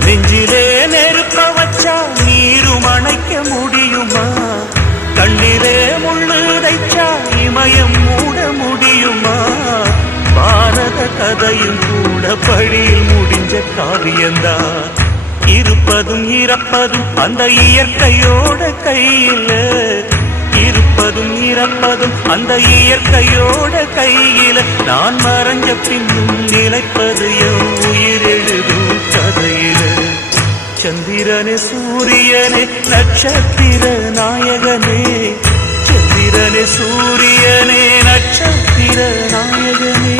நெஞ்சிலே நெருப்ப வச்சா நீரும் அணைக்க முடியுமா? கண்ணிலே முள்ளு தைச்சா இமயம் மூட முடியுமா? பாரத கதையும் கூட பழியில் முடிஞ்ச காவியந்தான். இருப்பதும் இறப்பதும் அந்த இயற்கையோட கையில, இருப்பதும் இறப்பதும் அந்த இயற்கையோட கையில. நான் மறைஞ்ச பின்னும் நிலைப்பது என் உயிர் எழுதும் கதையில. சந்திரனே சூரியனே நட்சத்திர நாயகனே, சந்திரனே சூரியனே நட்சத்திர நாயகனே.